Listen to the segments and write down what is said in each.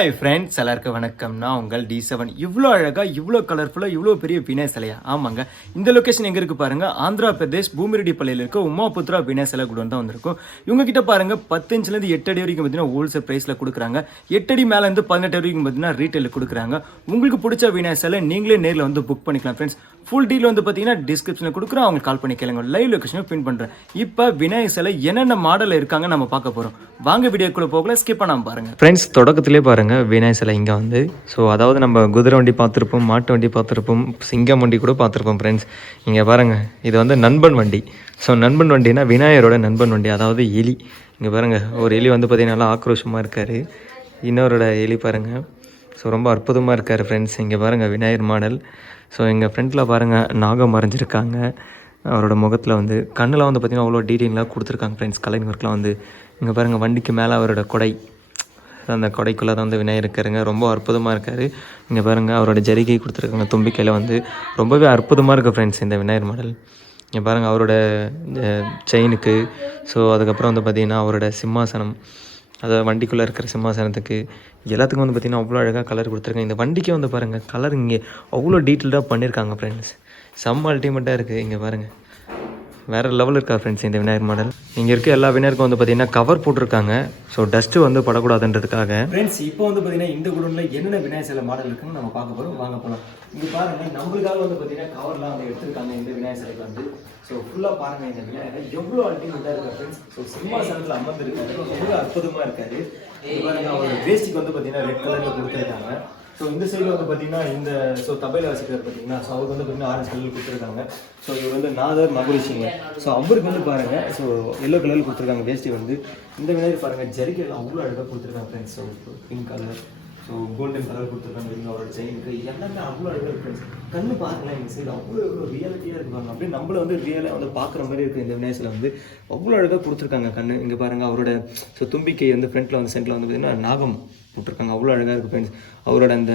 Hi friends எல்லாருக்கும் வணக்கம் நான் உங்கள் டி செவன் இவ்வளோ அழகாக இவ்வளோ கலர்ஃபுல்லாக இவ்வளோ பெரிய விநாயகர் சிலையா? ஆமாங்க. இந்த லொக்கேஷன் எங்கே இருக்குது பாருங்க? ஆந்திரா பிரதேஷ் பூமிரெட்டி பள்ளியில் இருக்க. உமாபுத்ரா விநாயகர் சிலை கூட தான் வந்திருக்கும். இவங்க கிட்ட பாருங்க பத்து இன்ச்லேருந்து எட்டு அடி வரைக்கும் பார்த்தீங்கன்னா ஹோல்சேல் ப்ரைஸில் கொடுக்குறாங்க. எட்டு அடி மேலேருந்து பதினெட்டு வரைக்கும் பார்த்தீங்கன்னா ரீட்டைலில் கொடுக்குறாங்க. உங்களுக்கு பிடிச்ச விநாயகர் சிலை நீங்களே நேரில் வந்து புக் பண்ணிக்கலாம் ஃப்ரெண்ட்ஸ் ஃபுல் டீல் வந்து பார்த்தீங்கன்னா டிஸ்கிரிப்ஷனில் கொடுக்குறோம் அவங்க கால் பண்ணி கேளுங்க. லைவ் லொக்கேஷனை பின் பண்ணுறேன் இப்போ விநாயகர் சிலை என்னென்ன மாடல் இருக்காங்க நம்ம பார்க்க போகிறோம் வாங்க வீடியோக்குள்ளே போகல ஸ்கிப் பண்ணாமல் பாருங்க. ஃப்ரெண்ட்ஸ் தொடக்கத்திலே பாருங்க விநாயகர் சிலை இங்கே வந்து. ஸோ அதாவது நம்ம குதிரை வண்டி பார்த்துருப்போம் மாட்டு வண்டி பார்த்துருப்போம் சிங்கம் வண்டி கூட பார்த்துருப்போம் ஃப்ரெண்ட்ஸ் இங்கே பாருங்கள் இது வந்து நண்பன் வண்டி. ஸோ நண்பன் வண்டினா விநாயகரோட நண்பன் வண்டி அதாவது எலி. இங்கே பாருங்கள் ஒரு எலி வந்து பார்த்தீங்கன்னா நல்லா ஆக்ரோஷமாக இருக்கார். இன்னொரோட எலி பாருங்கள் ஸோ ரொம்ப அற்புதமாக இருக்கார் ஃப்ரெண்ட்ஸ் இங்கே பாருங்கள் விநாயகர் மாடல். ஸோ எங்கள் ஃப்ரெண்டில் பாருங்கள் நாகம் மறைஞ்சிருக்காங்க. அவரோட முகத்தில் வந்து கண்ணில் வந்து பார்த்திங்கன்னா அவ்வளோ டீட்டெயிலாக கொடுத்துருக்காங்க ஃப்ரெண்ட்ஸ் கலைஞர் வந்து. இங்கே பாருங்கள் வண்டிக்கு மேலே அவரோட கொடை. அந்த கொடைக்குள்ளே தான் வந்து விநாயகர் இருக்காருங்க. ரொம்ப அற்புதமாக இருக்கார். இங்கே பாருங்கள் அவரோட ஜரிகை கொடுத்துருக்காங்க. தும்பிக்கையில் வந்து ரொம்பவே அற்புதமாக இருக்குது ஃப்ரெண்ட்ஸ் இந்த விநாயகர் மாடல். இங்கே பாருங்கள் அவரோட செயினுக்கு ஸோ அதுக்கப்புறம் வந்து பார்த்திங்கன்னா அவரோட சிம்மாசனம். அதாவது வண்டிக்குள்ளே இருக்கிற சிம்மாசனத்துக்கு எல்லாத்துக்கும் வந்து பார்த்திங்கன்னா அவ்வளோ அழகாக கலர் கொடுத்துருக்காங்க. இந்த வண்டிக்கே வந்து பாருங்கள் கலர் இங்கே அவ்வளோ டீட்டெயில்டாக பண்ணியிருக்காங்க ஃப்ரெண்ட்ஸ் செம்ம அல்டிமேட்டாக இருக்குது இங்கே பாருங்கள் வேறு லெவல் இருக்கா ஃப்ரெண்ட்ஸ் இந்த விநாயகர் மாடல்? இங்கே இருக்க எல்லா விநாயகருக்கும் வந்து பார்த்தீங்கன்னா கவர் போட்டிருக்காங்க. ஸோ டஸ்ட்டு வந்து படக்கூடாதுன்றதுக்காக. ஃப்ரெண்ட்ஸ் இப்போ வந்து பார்த்தீங்கன்னா இந்த குடோனில் என்னென்ன விநாயகர் சிலை மாடல் இருக்குன்னு நம்ம பார்க்க போகிறோம் வாங்க போகலாம் இங்கே பாருங்கள் நம்மளுக்காக வந்து பார்த்தீங்கன்னா கவர்லாம் வந்து எடுத்துருக்காங்க இந்த விநாயகர் சிலைக்கு வந்து. ஸோ ஃபுல்லாக பாருங்க இந்த விநாயகர். எவ்வளோ அல்டிமேட்டாக இருக்கா ஃப்ரெண்ட்ஸ் ஸோ சிம்மாசனத்தில் அமர்ந்திருக்காரு. ரொம்ப அற்புதமாக இருக்காரு. இது பாருங்க அவர் வேஸ்டிக்கு வந்து பார்த்தீங்கன்னா ரெட் கலரில் கொடுத்துருக்காங்க. ஸோ இந்த சைடில் வந்து பார்த்தீங்கன்னா இந்த ஸோ தபையில் வாசிக்கிறார் பார்த்தீங்கன்னா ஸோ அவருக்கு வந்து பார்த்தீங்கன்னா ஆரஞ்சு கலரில் கொடுத்துருக்காங்க. ஸோ இவர் வந்து நாதர் மகுரிஷிங்க. ஸோ அவருக்கு வந்து பாருங்கள் ஸோ எல்லோ கலரில் கொடுத்துருக்காங்க. வேஷ்டி வந்து இந்த விநாயகர் பாருங்கள் ஜரிக்கையில் அவ்வளோ அழகாக கொடுத்துருக்காங்க friends so pink colour so golden colour கொடுத்துருக்காங்க. இவங்க அவரோட செயினுக்கு எல்லாமே அவ்வளோ அழகாக இருக்கு ஃப்ரெண்ட்ஸ் கண்ணு பார்க்கலாம் இந்த சைடு அவ்வளோ எவ்வளோ ரியாலிட்டியாக இருக்காங்க அப்படியே நம்மளை வந்து ரியலாக வந்து பார்க்குற மாதிரி இருக்குது இந்த விநாயகத்தில் வந்து. அவ்வளோ அழகாக கொடுத்துருக்காங்க கண்ணு. இங்கே பாருங்கள் அவரோட ஸோ தும்பிக்கை வந்து ஃப்ரண்ட்டில் வந்து சென்டரில் வந்து பார்த்தீங்கன்னா நாகம். போட்டிருக்காங்க. அவ்வளோ அழகாக இருக்குது ஃப்ரெண்ட்ஸ் அவரோட அந்த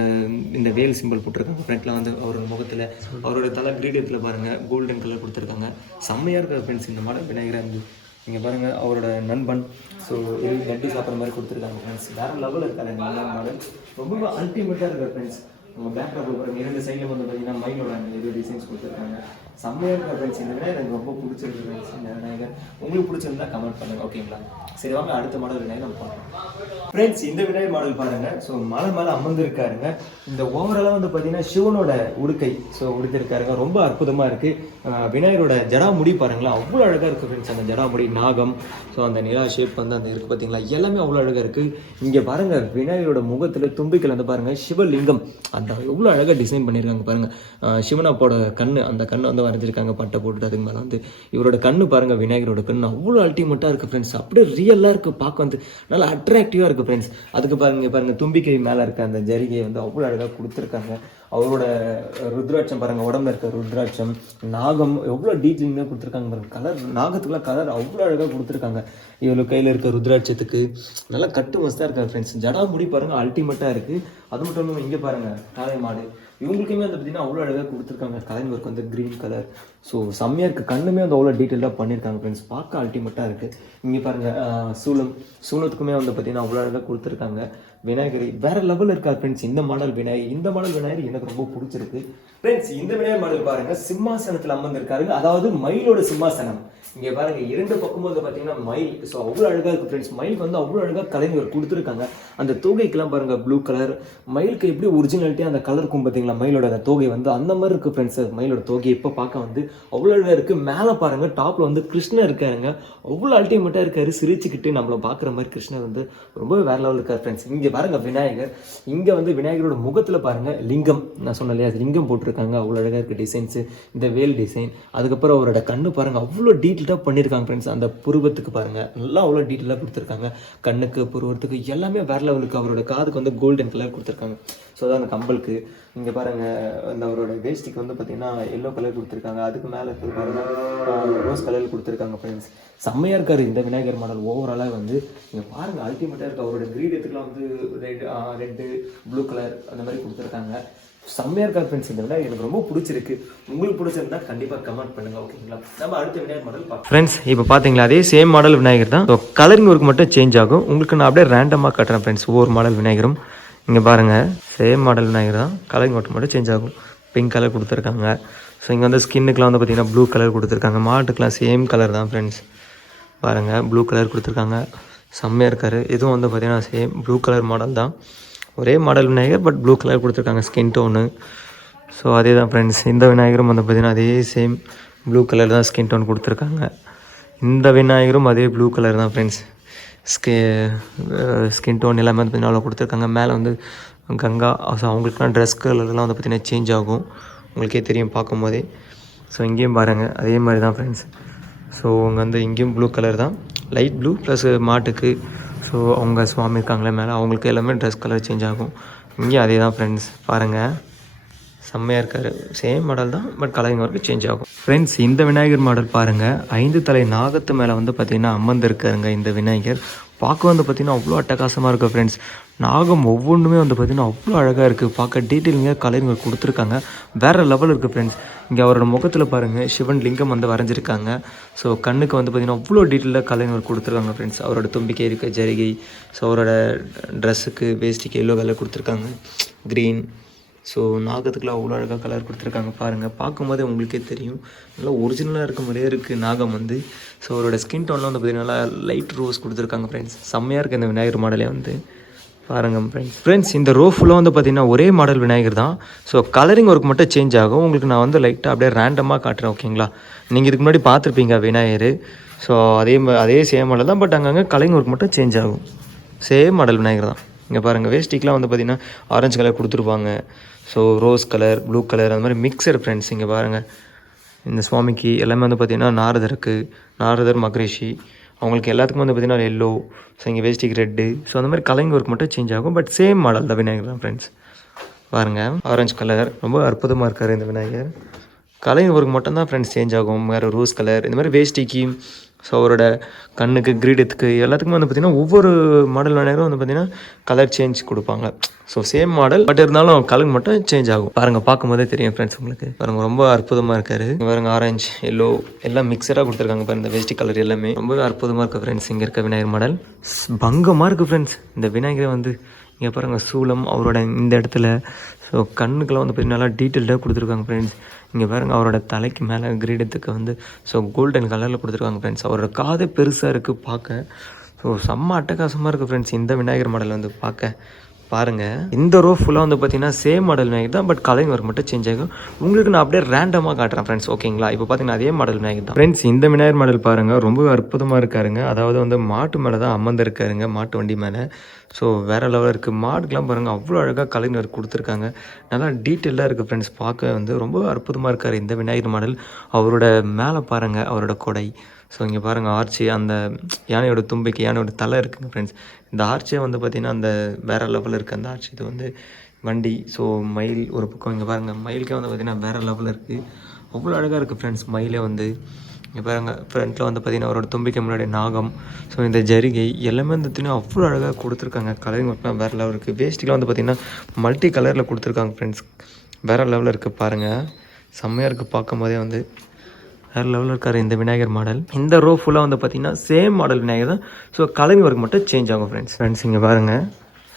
இந்த வேல் சிம்பிள் போட்டிருக்காங்க. ஃப்ரண்ட்டில் வந்து அவரோட முகத்தில் அவரோட தலை கிரீடியத்தில் பாருங்கள் கோல்டன் கலர் கொடுத்துருக்காங்க. செம்மையாக இருக்கிற ஃப்ரெண்ட்ஸ் இந்த மாடல் விநாயகராக இருந்து. நீங்கள் பாருங்கள் அவரோட நண்பன். ஸோ இது நட்டி சாப்பிட்ற மாதிரி கொடுத்துருக்காங்க ஃப்ரெண்ட்ஸ் வேறு லெவலில் இருக்காரு இந்த மாடல். ரொம்ப அல்டிமேட்டாக இருக்கிற ஃப்ரெண்ட்ஸ் உங்கள் பேக்கில் போகிற இரண்டு சைடில் வந்து பார்த்தீங்கன்னா மயிலோட அந்த இது டிசைன்ஸ் கொடுத்துருக்காங்க. செம்மையாக இருக்கிற ஃப்ரெண்ட்ஸ் இந்த எனக்கு ரொம்ப பிடிச்சிருக்கு ஃப்ரெண்ட்ஸ் விநாயகர் உங்களுக்கு பிடிச்சிருந்தா கமெண்ட் பண்ணுங்க ஓகேங்களா சரி வாங்க அடுத்த மாடல் விநாயகர் நம்ம பார்க்கலாம். ஃப்ரெண்ட்ஸ் இந்த விநாயகர் மாடல் பாருங்க. ஸோ மலை மேலே அமர்ந்திருக்காருங்க. இந்த ஓவராலாக வந்து பார்த்தீங்கன்னா சிவனோட உடுக்கை ஸோ உடுத்திருக்காருங்க. ரொம்ப அற்புதமாக இருக்குது விநாயகரோட ஜடா முடி பாருங்களா அவ்வளோ அழகாக இருக்குது ஃப்ரெண்ட்ஸ் அந்த ஜடா முடி நாகம் ஸோ அந்த நிலா ஷேப் வந்து அந்த இருக்குது பார்த்தீங்களா எல்லாமே அவ்வளோ அழகாக இருக்குது இங்கே பாருங்க விநாயகரோட முகத்தில் தும்பிக்கையில் வந்து பாருங்கள் சிவலிங்கம். அந்த எவ்வளோ அழகாக டிசைன் பண்ணியிருக்காங்க பாருங்க. சிவனப்போட கண் அந்த கண் வந்து வரைஞ்சிருக்காங்க பட்டை போட்டுட்டு அதுக்கு மேலே வந்து இவரோட கண்ணு பாருங்க விநாயகரோட கண்ணு. அவ்வளோ அல்டிமேட்டாக இருக்குது ஃப்ரெண்ட்ஸ் அப்படியே ரியலாக இருக்குது பார்க்க வந்து நல்லா அட்ராக்டிவாக இருக்குது ஃப்ரெண்ட்ஸ் அதுக்கு பாருங்க பாருங்க தும்பிக்கை மேலே இருக்க அந்த ஜரிகையை வந்து அவ்வளோ அழகாக கொடுத்துருக்காங்க. அவரோட ருத்ராட்சம் பாருங்க உடம்புல இருக்க ருத்ராட்சம் நாகம் எவ்வளோ டீட்டெயிலிங்காக கொடுத்துருக்காங்க பாருங்க கலர் நாகத்துக்குலாம் கலர் அவ்வளோ அழகாக கொடுத்துருக்காங்க. இவ்வளோ கையில் இருக்க ருத்ராட்சத்துக்கு நல்லா கட்டு மஸ்தாக இருக்காரு ஃப்ரெண்ட்ஸ் ஜடா முடி பாருங்கள் அல்டிமேட்டாக இருக்குது அது மட்டும் இல்லாமல் இங்கே பாருங்கள் காளை மாடு. இவங்களுக்குமே வந்து பார்த்தீங்கன்னா அவ்வளோ அழகாக கொடுத்துருக்காங்க. கலைஞர் ஒர்க் வந்து க்ரீன் கலர் ஸோ செம்மையாக இருக்குது கண்ணுமே வந்து அவ்வளோ டீட்டெயிலாக பண்ணியிருக்காங்க ஃப்ரெண்ட்ஸ் பார்க்க அல்டிமேட்டாக இருக்குது இங்கே பாருங்கள் சூளம். சூலம் சூலத்துக்குமே வந்து பார்த்தீங்கன்னா அவ்வளோ அழகாக கொடுத்துருக்காங்க. விநாயகர். வேற லெவலில் இருக்கார் ஃப்ரெண்ட்ஸ் இந்த மாடல் விநாயகர் இந்த மாடல் விநாயகர் எனக்கு ரொம்ப பிடிச்சிருக்கு. ஃப்ரெண்ட்ஸ் இந்த விநாயகர் மாடல் பாருங்க. சிம்மாசனத்தில் அமர்ந்திருக்காருங்க. அதாவது மயிலோட சிம்மாசனம். இங்கே பாருங்க இரண்டு பக்கமும் வந்து பார்த்தீங்கன்னா மயில். ஸோ அவ்வளோ அழகாக இருக்குது ஃப்ரெண்ட்ஸ் மயில் வந்து அவ்வளோ அழகாக கலைஞர் கொடுத்துருக்காங்க. அந்த தோகைக்கெல்லாம் பாருங்க ப்ளூ கலர் மயிலுக்கு எப்படி ஒரிஜினாலிட்டியாக அந்த கலர் இருக்கும் பார்த்தீங்களா மயிலோட அந்த தோகை வந்து அந்த மாதிரி இருக்குது ஃப்ரெண்ட்ஸ் மயிலோட தோகை இப்போ பார்க்க வந்து அவ்வளோ அழகாக இருக்குது மேலே பாருங்கள் டாப்பில் வந்து கிருஷ்ணர் இருக்காருங்க. அவ்வளோ அல்டிமேட்டாக இருக்காரு. சிரிச்சுக்கிட்டு நம்மளை பார்க்குற மாதிரி கிருஷ்ணர் வந்து ரொம்ப வேற லெவலில் இருக்கார் ஃப்ரெண்ட்ஸ் இங்கே பாருங்க விநாயகர். இங்கே வந்து விநாயகரோட முகத்தில் பாருங்க லிங்கம். நான் சொன்னேன் இல்லையா அது லிங்கம் போட்டிருக்காங்க. அவ்வளோ அழகாக இருக்குது டிசைன்ஸு இந்த வேல் டிசைன் அதுக்கப்புறம் அவரோட கண்ணு பாருங்க அவ்வளோ டீட்டெயிலாக பண்ணியிருக்காங்க ஃப்ரெண்ட்ஸ் அந்த புருவத்துக்கு பாருங்க நல்லா அவ்வளோ டீட்டெயிலாக கொடுத்துருக்காங்க. கண்ணுக்கு புருவத்துக்கு எல்லாமே வேற லெவலுக்கு அவரோட காதுக்கு வந்து கோல்டன் கலர் கொடுத்துருக்காங்க. ஸோ அதான் அந்த கம்பலுக்கு. இங்கே பாருங்க அந்த அவரோட வேஷ்டிக்கு வந்து பார்த்தீங்கன்னா எல்லோ கலர் கொடுத்துருக்காங்க. அதுக்கு மேலே இருக்கிறது பாருங்க ரோஸ் கலர் கொடுத்துருக்காங்க ஃப்ரெண்ட்ஸ் செம்மையாக இருக்காரு இந்த விநாயகர் மாடல். ஓவராலாக வந்து நீங்கள் பாருங்க அல்டிமேட்டாக இருக்க அவரோட கிரீடத்துக்குலாம் வந்து ரெட் ரெட்டு ப்ளூ கலர் அந்த மாதிரி கொடுத்துருக்காங்க. செம்மையாக இருக்கார் ஃப்ரெண்ட்ஸ் இந்த விநாயகர் எனக்கு ரொம்ப பிடிச்சிருக்கு. உங்களுக்கு பிடிச்சிருந்தா கண்டிப்பாக கமெண்ட் பண்ணுங்க ஓகேங்களா நம்ம அடுத்த விநாயகர் மாடல் பார்க்கலாம் ஃப்ரெண்ட்ஸ் இப்போ பார்த்தீங்களா அதே சேம் மாடல் விநாயகர் தான். ஸோ கலரிங் ஒர்க் மட்டும் சேஞ்ச் ஆகும். உங்களுக்கு நான் அப்படியே ரேண்டமாக காட்டுறேன் ஃப்ரெண்ட்ஸ் ஒவ்வொரு மாடல் விநாயகரும். இங்கே பாருங்கள் சேம் மாடல் விநாயகர் தான் கலரிங் ஒர்க் மட்டும் சேஞ்ச் ஆகும். பிங்க் கலர் கொடுத்துருக்காங்க. ஸோ இங்கே வந்து ஸ்கின்னுக்குலாம் வந்து பார்த்தீங்கன்னா ப்ளூ கலர் கொடுத்துருக்காங்க. மாட்டுக்கெலாம் சேம் கலர் தான் ஃப்ரெண்ட்ஸ் பாருங்கள் ப்ளூ கலர் கொடுத்துருக்காங்க. செம்மையாக இருக்கார். இதுவும் வந்து பார்த்தீங்கன்னா சேம் ப்ளூ கலர் மாடல் தான். ஒரே model Vinayagar but blue colour கொடுத்துருக்காங்க ஸ்கின் டோனு ஸோ அதே தான் ஃப்ரெண்ட்ஸ் இந்த விநாயகரும் வந்து பார்த்தீங்கன்னா அதே சேம் ப்ளூ கலர் தான் ஸ்கின் டோன் கொடுத்துருக்காங்க. இந்த விநாயகரும் அதே ப்ளூ கலர் தான் ஃப்ரெண்ட்ஸ் ஸ்கே ஸ்கின் டோன் எல்லாமே வந்து பார்த்தீங்கன்னா அவ்வளோ கொடுத்துருக்காங்க. மேலே வந்து கங்கா ஸோ அவங்களுக்குலாம் ட்ரெஸ் கலர்லாம் வந்து பார்த்தீங்கன்னா சேஞ்ச் ஆகும். உங்களுக்கே தெரியும் பார்க்கும்போதே. ஸோ இங்கேயும் பாருங்கள் அதே மாதிரி தான் ஃப்ரெண்ட்ஸ் ஸோ அவங்க வந்து இங்கேயும் ப்ளூ கலர் தான். லைட் ப்ளூ ப்ளஸ் மாட்டுக்கு. ஸோ அவங்க சுவாமி இருக்காங்களே மேலே. அவங்களுக்கு எல்லாமே ட்ரெஸ் கலர் சேஞ்ச் ஆகும். இங்கேயும் அதே தான் ஃப்ரெண்ட்ஸ் பாருங்கள் செம்மையாக இருக்காரு. சேம் மாடல் தான் பட் கலரிங் ஒர்க்கு சேஞ்ச் ஆகும். ஃப்ரெண்ட்ஸ் இந்த விநாயகர் மாடல் பாருங்கள் ஐந்து தலை நாகத்து மேலே வந்து பார்த்திங்கன்னா அமர்ந்திருக்காருங்க இந்த விநாயகர். பார்க்க வந்து பார்த்திங்கன்னா அவ்வளோ அட்டகாசமாக இருக்குது ஃப்ரெண்ட்ஸ் நாகம் ஒவ்வொன்றுமே வந்து பார்த்திங்கன்னா அவ்வளோ அழகாக இருக்குது பார்க்க டீட்டெயிலிங்காக கலரிங் ஒர்க் கொடுத்துருக்காங்க. வேறு லெவல் இருக்குது ஃப்ரெண்ட்ஸ் இங்கே அவரோட முகத்தில் பாருங்கள் சிவன் லிங்கம் வந்து வரைஞ்சிருக்காங்க. ஸோ கண்ணுக்கு வந்து பார்த்திங்கன்னா அவ்வளோ டீட்டெயிலாக கலரிங் ஒர்க் கொடுத்துருக்காங்க ஃப்ரெண்ட்ஸ் அவரோட தும்பிக்கை இருக்க ஜரிகை. ஸோ அவரோட ட்ரெஸ்ஸுக்கு வேஷ்டிக்கு எல்லோ கலர் கொடுத்துருக்காங்க. க்ரீன் ஸோ நாகத்துக்குலாம் அவ்வளோ அழகாக கலர் கொடுத்துருக்காங்க பாருங்கள் பார்க்கும்போதே உங்களுக்கே தெரியும். நல்லா ஒரிஜினலாக இருக்க மாதிரியே இருக்குது நாகம் வந்து. ஸோ அவரோட ஸ்கின் டோன்லாம் வந்து பார்த்தீங்கன்னா நல்லா லைட் ரோஸ் கொடுத்துருக்காங்க ஃப்ரெண்ட்ஸ் செம்மையாக இருக்குது இந்த விநாயகர் மாடலே வந்து. பாருங்கள் ஃப்ரெண்ட்ஸ் ஃப்ரெண்ட்ஸ் இந்த ரோ ஃபுல்லாக வந்து பார்த்தீங்கன்னா ஒரே மாடல் விநாயகர் தான். ஸோ கலரிங் ஒர்க் மட்டும் சேஞ்ச் ஆகும். உங்களுக்கு நான் வந்து லைட்டாக அப்படியே ரேண்டமாக காட்டுறேன் ஓகேங்களா நீங்கள் இதுக்கு முன்னாடி பார்த்துருப்பீங்க விநாயகர். ஸோ அதே அதே சேம் மாடல் தான் பட் அங்கங்கே கலரிங் ஒர்க் மட்டும் சேஞ்ச் ஆகும். சேம் மாடல் விநாயகர் தான். இங்கே பாருங்கள் வேஸ்டிக்கெலாம் வந்து பார்த்திங்கன்னா ஆரஞ்சு கலர் கொடுத்துருப்பாங்க. So rose colour blue colour அந்த மாதிரி மிக்சடு ஃப்ரெண்ட்ஸ் இங்கே பாருங்கள் இந்த சுவாமிக்கு எல்லாமே வந்து பார்த்திங்கன்னா நாரதருக்கு நாரதர் மகரிஷி அவங்களுக்கு எல்லாத்துக்கும் வந்து பார்த்திங்கன்னா எல்லோ ஸோ இங்கே வேஸ்டிக் ரெட்டு ஸோ அந்த மாதிரி கலைங்க ஒர்க் மட்டும் சேஞ்ச் ஆகும். பட் சேம் மாடல் தான் விநாயகர் தான் ஃப்ரெண்ட்ஸ் பாருங்கள் ஆரஞ்சு கலர் ரொம்ப அற்புதமாக இருக்கார் இந்த விநாயகர். கலரிங் ஒர்க் மட்டும் தான் ஃப்ரெண்ட்ஸ் சேஞ்ச் ஆகும். வேறு ரோஸ் கலர் இந்த மாதிரி வேஷ்டிக்கு ஸோ அவரோட கண்ணுக்கு கிரீடத்துக்கு எல்லாத்துக்குமே வந்து பார்த்திங்கன்னா ஒவ்வொரு மாடல் விநாயகரும் வந்து பார்த்திங்கன்னா கலர் சேஞ்ச் கொடுப்பாங்க. ஸோ சேம் மாடல் பட் இருந்தாலும் கலர் மட்டும் சேஞ்ச் ஆகும். பாருங்க பார்க்கும்போதே தெரியும் ஃப்ரெண்ட்ஸ் உங்களுக்கு. பாருங்க ரொம்ப அற்புதமாக இருக்காரு. பாருங்க ஆரஞ்சு எல்லோ எல்லாம் மிக்சராக கொடுத்துருக்காங்க பாருங்க இந்த வேஷ்டி கலர் எல்லாமே. ரொம்பவே அற்புதமாக இருக்குது ஃப்ரெண்ட்ஸ் இங்கே இருக்க விநாயகர் மாடல் பங்கமாக இருக்குது ஃப்ரெண்ட்ஸ் இந்த விநாயகரை வந்து இங்கே பாருங்க சூலம் அவரோட இந்த இடத்துல ஸோ கண்ணுக்கெல்லாம் வந்து பார்த்தீங்கன்னா நல்லா டீட்டெயில்டாக கொடுத்துருக்காங்க ஃப்ரெண்ட்ஸ் இங்கே பாருங்க அவரோட தலைக்கு மேலே கிரீடத்துக்கு வந்து ஸோ கோல்டன் கலரில் கொடுத்துருக்காங்க ஃப்ரெண்ட்ஸ் அவரோட காதே பெருசாக இருக்குது பார்க்க ஸோ செம்ம அட்டகாசமாக இருக்குது ஃப்ரெண்ட்ஸ் இந்த விநாயகர் மாடல் வந்து பார்க்க பாருங்கள் இந்த ரோ ஃபுல்லாக வந்து பார்த்தீங்கன்னா சேம் மாடல் மேக் தான் பட் கலரிங் ஒர்க் மட்டும் சேஞ்ச் ஆகும். உங்களுக்கு நான் அப்படியே ரேண்டமாக காட்டுறேன் ஃப்ரெண்ட்ஸ் ஓகேங்களா இப்போ பார்த்தீங்கன்னா அதே மாடல் மேக் தான். ஃப்ரெண்ட்ஸ் இந்த விநாயகர் மாடல் பாருங்கள் ரொம்ப அற்புதமாக இருக்காருங்க. அதாவது வந்து மாட்டு மேலே தான் அமர்ந்திருக்காருங்க மாட்டு வண்டி மேலே. ஸோ வேறு லெவலில் இருக்குது மாடுக்கெலாம் பாருங்கள் அவ்வளோ அழகாக கலரிங் ஒர்க் கொடுத்துருக்காங்க. நல்லா டீட்டெயிலாக இருக்குது ஃப்ரெண்ட்ஸ் பார்க்க வந்து ரொம்ப அற்புதமாக இருக்கார் இந்த விநாயகர் மாடல் அவரோட மேலே பாருங்கள் அவரோட கொடை. ஸோ இங்கே பாருங்கள் ஆர்ச்சி அந்த யானையோட தும்பிக்கு யானையோட தலை இருக்குங்க ஃப்ரெண்ட்ஸ் இந்த ஆர்ச்சே வந்து பார்த்திங்கன்னா அந்த வேறு லெவலில் இருக்குது அந்த ஆர்ச்சி இது வந்து வண்டி ஸோ மயில் ஒரு பக்கம். இங்கே பாருங்கள் மயிலுக்கே வந்து பார்த்திங்கன்னா வேறு லெவலில் இருக்குது அவ்வளோ அழகாக இருக்குது ஃப்ரெண்ட்ஸ் மயிலே வந்து. இங்கே பாருங்க ஃப்ரண்ட்டில் வந்து பார்த்திங்கன்னா அவரோட தும்பிக்கை முன்னாடி நாகம். ஸோ இந்த ஜரிகை எல்லாமே வந்து பார்த்திங்கன்னா அவ்வளோ அழகாக கொடுத்துருக்காங்க. கலரிங் மட்டும் வேறு லெவல் இருக்குது வேஸ்ட்டிலாம் வந்து பார்த்திங்கன்னா மல்டி கலரில் கொடுத்துருக்காங்க ஃப்ரெண்ட்ஸ் வேறு லெவலில் இருக்குது பாருங்கள் செம்மையாக இருக்குது பார்க்கும் போதே வந்து. வேறு லெவலில் இருக்கார் இந்த விநாயகர் மாடல். இந்த ரோ ஃபுல்லாக வந்து பார்த்திங்கன்னா சேம் மாடல் விநாயகர் தான். ஸோ கலரிங் ஒர்க் மட்டும் சேஞ்ச் ஆகும் ஃப்ரெண்ட்ஸ் ஃப்ரெண்ட்ஸ் இங்கே பாருங்கள்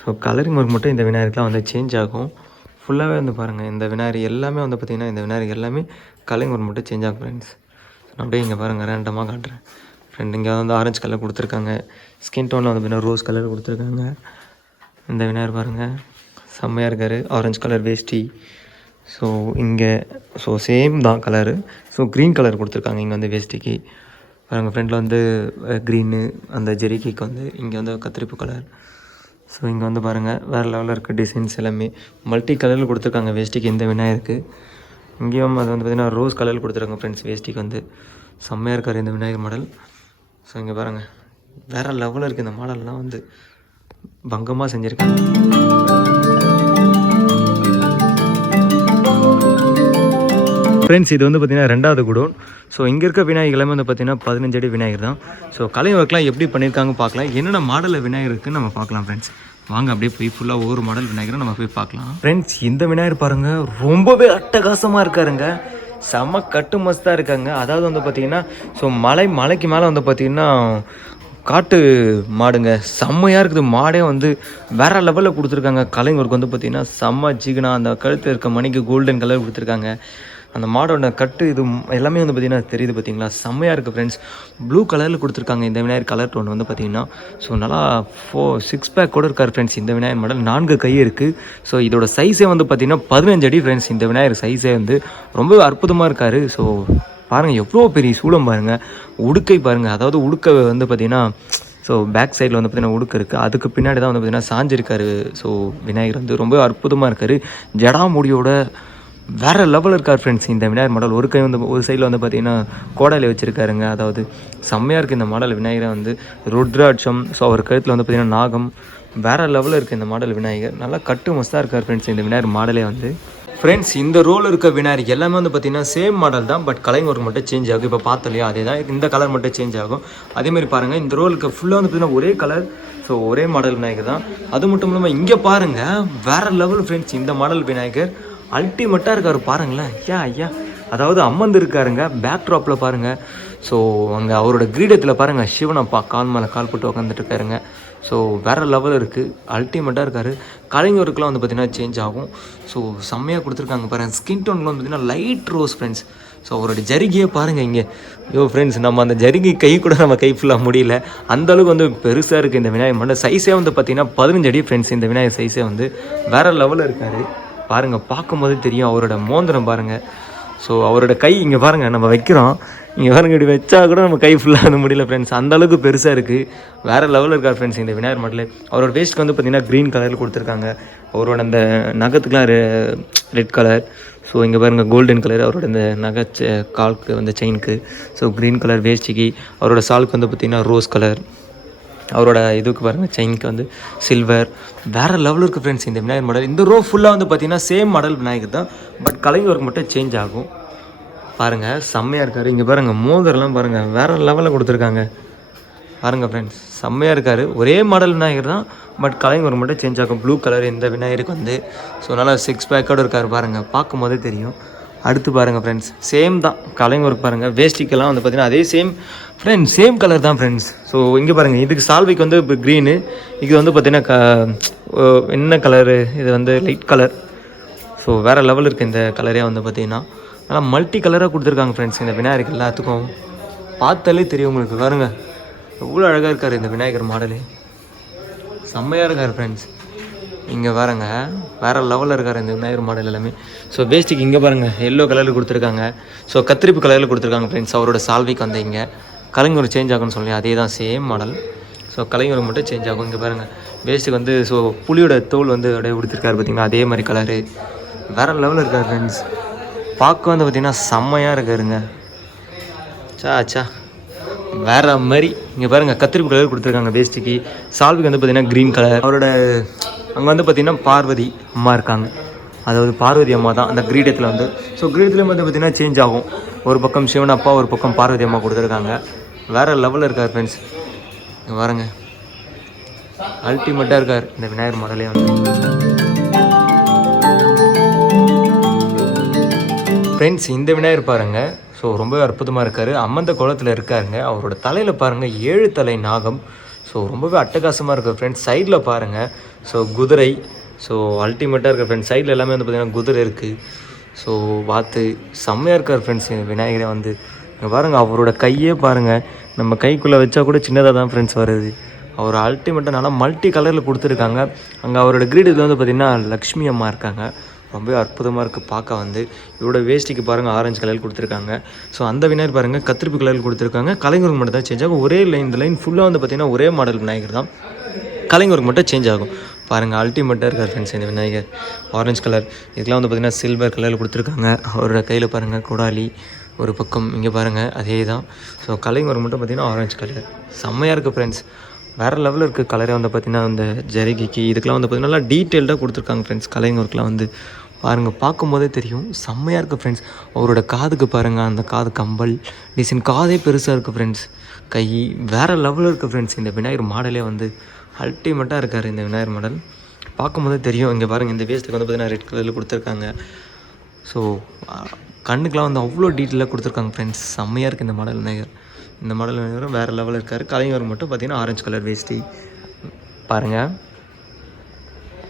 ஸோ கலரிங் ஒர்க் மட்டும் இந்த விநாயகருக்குலாம் வந்து சேஞ்ச் ஆகும். ஃபுல்லாகவே வந்து பாருங்கள் இந்த விநாயகர் எல்லாமே வந்து பார்த்திங்கன்னா இந்த விநாயகர் எல்லாமே கலரிங் ஒர்க் மட்டும் சேஞ்ச் ஆகும் ஃப்ரெண்ட்ஸ் அப்படியே இங்கே பாருங்கள் ரேண்டமாக காட்டுறேன். ஃப்ரெண்ட் இங்கே வந்து ஆரஞ்சு கலர் கொடுத்துருக்காங்க. ஸ்கின் டோனில் வந்து பார்த்தீங்கன்னா ரோஸ் கலர் கொடுத்துருக்காங்க. இந்த விநாயகர் பாருங்கள் செம்மையாக இருக்கார். ஆரஞ்சு கலர் வேஷ்டி. ஸோ இங்கே ஸோ சேம் தான் கலரு ஸோ க்ரீன் கலர் கொடுத்துருக்காங்க இங்கே வந்து வேஷ்டிக்கு பாருங்கள் ஃப்ரெண்டில் வந்து க்ரீனு அந்த ஜெரிக்கிக்கு வந்து இங்கே வந்து கத்திரிப்பு கலர் ஸோ இங்கே வந்து பாருங்கள் வேறு லெவலில் இருக்க டிசைன்ஸ் எல்லாமே. மல்டி கலரில் கொடுத்துருக்காங்க வேஷ்டிக்கு இந்த விநாயகருக்கு. இங்கேயும் அது வந்து பார்த்திங்கன்னா ரோஸ் கலரில் கொடுத்துருக்காங்க ஃப்ரெண்ட்ஸ் வேஷ்டிக்கு வந்து. செம்மையாக இருக்கார் இந்த விநாயகர் மாடல் ஸோ இங்கே பாருங்கள் வேறு லெவலில் இருக்குது இந்த மாடல்லாம் வந்து பங்கமாக செஞ்சுருக்காங்க. ஃப்ரெண்ட்ஸ் இது வந்து பார்த்திங்கன்னா ரெண்டாவது குடோன். ஸோ இங்கே இருக்க விநாயகர் எல்லாமே வந்து பார்த்திங்கன்னா பதினஞ்சு அடி விநாயகர் தான். ஸோ கலை ஒர்க்லாம் எப்படி பண்ணியிருக்காங்க பார்க்கலாம். என்னென்ன மாடலில் விநாயகர் இருக்குன்னு நம்ம பார்க்கலாம் ஃப்ரெண்ட்ஸ் வாங்க அப்படியே போய் ஃபுல்லாக ஒவ்வொரு மாடல் விநாயகரும் நம்ம போய் பார்க்கலாம். ஃப்ரெண்ட்ஸ் இந்த விநாயகர் பாருங்கள் ரொம்பவே அட்டகாசமாக இருக்காருங்க. செம கட்டு மஸ்தாக இருக்காங்க. அதாவது வந்து பார்த்தீங்கன்னா ஸோ மலை மலைக்கு மேலே வந்து பார்த்திங்கன்னா காட்டு மாடுங்க. செம்மையாக இருக்குது. மாடே வந்து வேற லெவலில் கொடுத்துருக்காங்க. கலைஞருக்கு வந்து பார்த்தீங்கன்னா செம்ம ஜிகனா அந்த கழுத்தில் இருக்க மணிக்கு கோல்டன் கலர் கொடுத்துருக்காங்க. அந்த மாடோட கட்டு இது எல்லாமே வந்து பார்த்திங்கன்னா தெரியுது பார்த்தீங்களா செம்மையாக இருக்குது ஃப்ரெண்ட்ஸ் ப்ளூ கலரில் கொடுத்துருக்காங்க இந்த விநாயகர் கலர் டோன் வந்து பார்த்திங்கன்னா ஸோ நல்லா ஃபோ சிக்ஸ் பேக் கூட இருக்கார் ஃப்ரெண்ட்ஸ் இந்த விநாயகர் மாடல் நான்கு கை இருக்குது ஸோ இதோட சைஸே வந்து பார்த்தீங்கன்னா பதினஞ்சு அடி ஃப்ரெண்ட்ஸ் இந்த விநாயகர் சைஸே வந்து. ரொம்ப அற்புதமாக இருக்கார். ஸோ பாருங்கள் எவ்வளோ பெரிய சூளம் பாருங்கள் உடுக்கை பாருங்கள் அதாவது உடுக்கை வந்து பார்த்திங்கன்னா ஸோ பேக் சைடில் வந்து பார்த்தீங்கன்னா உடுக்கு இருக்குது அதுக்கு பின்னாடி தான் வந்து பார்த்தீங்கன்னா சாஞ்சிருக்காரு. ஸோ விநாயகர் வந்து ரொம்ப அற்புதமாக இருக்கார். ஜடாமுடியோட வேறு லெவலில் இருக்கார் ஃப்ரெண்ட்ஸ் இந்த விநாயகர் மாடல் ஒரு கை வந்து ஒரு சைடில் வந்து பார்த்தீங்கன்னா கோடாலி வச்சுருக்காருங்க. அதாவது செம்மையாக இருக்குது இந்த மாடல் விநாயகரை வந்து. ருத்ராட்சம் ஸோ அவர் கழுத்தில் வந்து பார்த்தீங்கன்னா நாகம். வேறு லெவலில் இருக்குது இந்த மாடல் விநாயகர். நல்லா கட்டு மஸ்தாக இருக்கார் ஃப்ரெண்ட்ஸ் இந்த விநாயகர் மாடலே வந்து. ஃப்ரெண்ட்ஸ் இந்த ரோல் இருக்க விநாயகர் எல்லாமே வந்து பார்த்திங்கன்னா சேம் மாடல் தான். பட் கலைங் ஒர்க் மட்டும் சேஞ்ச் ஆகும். இப்போ பார்த்தோம் இல்லையா அதே தான் இந்த கலர் மட்டும் சேஞ்ச் ஆகும். அதேமாதிரி பாருங்கள் இந்த ரோலுக்கு ஃபுல்லாக வந்து பார்த்தீங்கன்னா ஒரே கலர் ஸோ ஒரே மாடல் விநாயகர் தான். அது மட்டும் இல்லாமல் இங்கே பாருங்கள் வேறு லெவல் ஃப்ரெண்ட்ஸ் இந்த மாடல் விநாயகர் அல்டிமேட்டாக இருக்கார் பாருங்களேன். ஐயா ஐயா. அதாவது அம்மந்து இருக்காருங்க பேக் ட்ராப்பில் பாருங்கள் ஸோ அங்கே அவரோட கிரீடத்தில் பாருங்கள் சிவனப்பா கால் மேலே கால் போட்டு உட்காந்துட்டு இருக்காருங்க. ஸோ வேறு லெவல் இருக்குது அல்டிமேட்டாக இருக்கார். கலைஞருக்குலாம் வந்து பார்த்திங்கன்னா சேஞ்ச் ஆகும். ஸோ செம்மையாக கொடுத்துருக்காங்க பாருங்கள் ஸ்கின் டோன்லாம் வந்து பார்த்திங்கன்னா லைட் ரோஸ் ஃப்ரெண்ட்ஸ் ஸோ அவரோட ஜரிகையே பாருங்கள் இங்கே. யோ ஃப்ரெண்ட்ஸ் நம்ம அந்த ஜரிகை கை கூட நம்ம கை ஃபுல்லாக முடியல. அந்தளவுக்கு வந்து பெருசாக இருக்குது இந்த விநாயகர் மண்டை சைஸே வந்து பார்த்திங்கன்னா பதினஞ்சு அடி ஃப்ரெண்ட்ஸ் இந்த விநாயகர் சைஸே வந்து வேறு லெவலில் இருக்கார். பாருங்கள் பார்க்கும்போது தெரியும் அவரோட மோந்திரம் பாருங்கள் ஸோ அவரோட கை இங்கே பாருங்கள் நம்ம வைக்கிறோம். இங்கே பாருங்க இப்படி வச்சா கூட நம்ம கை ஃபுல்லாக வந்து முடியல ஃப்ரெண்ட்ஸ் அந்த அளவுக்கு பெருசாக இருக்குது வேறு லெவலில் இருக்கார் ஃப்ரெண்ட்ஸ் இந்த விநாயகர் மாடல் அவரோட வேஸ்ட்க்கு வந்து பார்த்தீங்கன்னா க்ரீன் கலரில் கொடுத்துருக்காங்க. அவரோட அந்த நகத்துக்குலாம் ரெட் கலர் ஸோ இங்கே பாருங்கள் கோல்டன் கலர் அவரோட இந்த நகை செ- கால்க்கு அந்த செயினுக்கு ஸோ க்ரீன் கலர் வேஷ்டிக்கு அவரோட சால்க்கு வந்து பார்த்திங்கன்னா ரோஸ் கலர் அவரோட இதுக்கு பாருங்கள் செயினுக்கு வந்து சில்வர் வேறு லெவலில் இருக்குது ஃப்ரெண்ட்ஸ் இந்த விநாயகர் மாடல் இந்த ரோ ஃபுல்லாக வந்து பார்த்தீங்கன்னா சேம் மாடல் விநாயகர் தான். பட் கலைஞருக்கு மட்டும் சேஞ்ச் ஆகும். பாருங்கள் செம்மையாக இருக்கார். இங்கே பாருங்கள் மோதிரம்லாம் பாருங்கள் வேறு லெவலில் கொடுத்துருக்காங்க. பாருங்கள் ஃப்ரெண்ட்ஸ் செம்மையாக இருக்கார். ஒரே மாடல் விநாயகர் தான் பட் கலைஞர் மட்டும் சேஞ்ச் ஆகும். ப்ளூ கலர் இந்த விநாயகருக்கு வந்து. ஸோ நல்லா சிக்ஸ் பேக்கோடு இருக்கார் பாருங்கள் பார்க்கும்போதே தெரியும். அடுத்து பாருங்கள் ஃப்ரெண்ட்ஸ் சேம் தான். கலைஞருக்கு பாருங்கள் வேஸ்டிக்கெல்லாம் வந்து பார்த்தீங்கன்னா அதே சேம் ஃப்ரெண்ட்ஸ் சேம் கலர் தான் ஃப்ரெண்ட்ஸ் ஸோ இங்கே பாருங்கள் இதுக்கு சால்வைக்கு வந்து இப்போ க்ரீனு இது வந்து பார்த்தீங்கன்னா க ஓ, என்ன கலரு இது வந்து லைட் கலர் ஸோ வேறு லெவல் இருக்குது இந்த கலரே வந்து பார்த்தீங்கன்னா நல்லா மல்டி கலராக கொடுத்துருக்காங்க ஃப்ரெண்ட்ஸ் இந்த விநாயகர் எல்லாத்துக்கும். பார்த்தாலே தெரியும் உங்களுக்கு. பாருங்கள் எவ்வளோ அழகாக இருக்கார் இந்த விநாயகர் மாடலே. செம்மையாக இருக்கார் ஃப்ரெண்ட்ஸ் இங்கே பாருங்க. வேறு லெவலில் இருக்கார் இந்த விநாயகர் மாடல் எல்லாமே. ஸோ வேஸ்ட்டுக்கு இங்கே பாருங்கள் எல்லோ கலரில் கொடுத்துருக்காங்க. ஸோ கத்திரிப்பு கலரில் கொடுத்துருக்காங்க ஃப்ரெண்ட்ஸ் அவரோட சால்விக்கு வந்து இங்கே கலைஞர் சேஞ்ச் ஆகும்னு சொல்லி அதே தான் சேம் மாடல் ஸோ கலைஞர் மட்டும் சேஞ்ச் ஆகும். இங்கே பாருங்கள் வேஸ்ட்டுக்கு வந்து ஸோ புலியோட தோல் வந்து அப்படியே கொடுத்துருக்காரு பார்த்தீங்களா அதே மாதிரி கலரு வேறு லெவலில் இருக்கார் ஃப்ரெண்ட்ஸ் பார்க்க வந்து பார்த்தீங்கன்னா செம்மையாக இருக்காருங்க. சா சா வேறு மாதிரி. இங்கே பாருங்கள் கத்திரிப்பு கலர் கொடுத்துருக்காங்க வேஸ்ட்டுக்கு சால்விக்கு வந்து பார்த்திங்கன்னா க்ரீன் கலர் அவரோட அங்கே வந்து பார்த்திங்கன்னா பார்வதி அம்மா இருக்காங்க. அதாவது பார்வதி அம்மா தான் அந்த கிரீடத்தில் வந்து. ஸோ கிரீடத்துலேயும் வந்து பார்த்திங்கன்னா சேஞ்ச் ஆகும். ஒரு பக்கம் சிவன் அப்பா ஒரு பக்கம் பார்வதி அம்மா கொடுத்துருக்காங்க. வேறு லெவலில் இருக்கார் ஃப்ரெண்ட்ஸ் வரங்க அல்டிமேட்டாக இருக்கார். இந்த விநாயகர் மாடலே வந்து. ஃப்ரெண்ட்ஸ் இந்த விநாயகர் பாருங்க. ஸோ ரொம்பவே அற்புதமாக இருக்கார். அம்மந்த குளத்தில் இருக்காருங்க. அவரோட தலையில் பாருங்கள் ஏழு தலை நாகம். ஸோ ரொம்பவே அட்டகாசமாக இருக்குது ஃப்ரெண்ட்ஸ் சைடில் பாருங்கள் ஸோ குதிரை. ஸோ அல்டிமேட்டாக இருக்க ஃப்ரெண்ட்ஸ் சைடில் எல்லாமே வந்து பார்த்திங்கன்னா குதிரை இருக்குது ஸோ வாத்து. செம்மையாக இருக்கார் ஃப்ரெண்ட்ஸ் விநாயகரை வந்து. பாருங்கள் அவரோட கையே பாருங்கள் நம்ம கைக்குள்ளே வச்சா கூட சின்னதாக தான் ஃப்ரெண்ட்ஸ் வருது. அவர் அல்டிமேட்டாக நல்லா மல்டி கலரில் கொடுத்துருக்காங்க. அங்கே அவரோட கிரீடத்தில் வந்து பார்த்திங்கன்னா லக்ஷ்மி அம்மா இருக்காங்க. ரொம்பவே அற்புதமாக இருக்குது பார்க்க வந்து இவரோட வேஷ்டிக்கு பாருங்கள் ஆரஞ்சு கலர் கொடுத்துருக்காங்க. ஸோ அந்த விநாயகர் பாருங்கள் கத்திரிப்பு கலர் கொடுத்துருக்காங்க. கலைஞருக்கு மட்டும் தான் சேஞ்ச் ஆகும். ஒரே லைன் இந்த லைன் ஃபுல்லாக வந்து பார்த்திங்கன்னா ஒரே மாடல் விநாயகர் தான். கலைஞருக்கு மட்டும் சேஞ்ச் ஆகும். பாருங்கள் அல்டிமேட்டாக இருக்கார் ஃப்ரெண்ட்ஸ் இந்த விநாயகர். ஆரஞ்சு கலர் இதுக்கெலாம் வந்து பார்த்திங்கன்னா சில்வர் கலரில் கொடுத்துருக்காங்க. அவரோட கையில் பாருங்கள் கொடாலி. ஒரு பக்கம் இங்கே பாருங்கள் அதே தான் ஸோ கலைஞர் மட்டும் பார்த்திங்கன்னா ஆரஞ்சு கலர் செம்மையாக இருக்குது ஃப்ரெண்ட்ஸ் வேறு லெவலில் இருக்க. கலரே வந்து பார்த்திங்கன்னா அந்த ஜரிகைக்கு இதுக்கெலாம் வந்து பார்த்திங்கன்னா நல்லா டீட்டெயில்டாக கொடுத்துருக்காங்க ஃப்ரெண்ட்ஸ் கலைஞருக்குலாம் வந்து பாருங்கள் பார்க்கும்போதே தெரியும். செம்மையாக இருக்குது ஃப்ரெண்ட்ஸ் அவரோட காதுக்கு பாருங்கள் அந்த காது கம்பல் டிசைன் காதே பெருசாக இருக்குது ஃப்ரெண்ட்ஸ் கை வேறு லெவலில் இருக்குது ஃப்ரெண்ட்ஸ் இந்த விநாயகர் மாடலே வந்து அல்டிமேட்டாக இருக்கார் இந்த விநாயகர் மாடல். பார்க்கும்போதே தெரியும். இங்கே பாருங்கள் இந்த வேஸ்ட்டுக்கு வந்து பார்த்தீங்கன்னா ரெட் கலரில் கொடுத்துருக்காங்க. ஸோ கண்ணுக்கெலாம் வந்து அவ்வளோ டீட்டெயிலாக கொடுத்துருக்காங்க ஃப்ரெண்ட்ஸ் செம்மையாக இருக்குது இந்த மாடல் விநாயகர். இந்த மாடல் விநாயகரும் வேறு லெவலில் இருக்கார். கலைஞர் மட்டும் பார்த்தீங்கன்னா ஆரஞ்சு கலர் வேஷ்டி பாருங்கள்